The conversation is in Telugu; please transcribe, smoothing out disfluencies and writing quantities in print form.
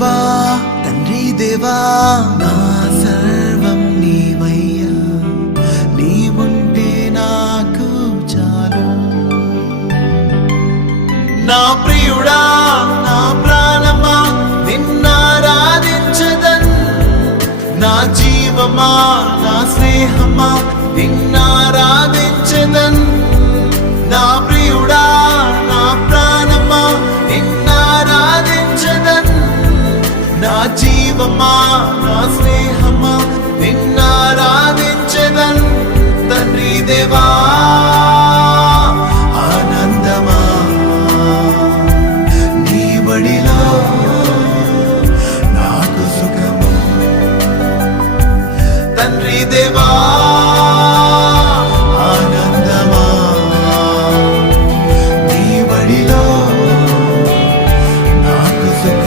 దేవా తండ్రి దేవా నా సర్వం నీవయ్యా, నీవుంటే నాకు చాలు. నా ప్రియుడా నా ప్రాణమా నిన్నారాధించదన్, నా జీవమా నా స్నేహమా నిన్నారాధించదన్. నా ప్రియుడా నా ప్రాణమా నిన్నారాధించదన్, నా జీవమా నా స్నేహమా నిన్నారా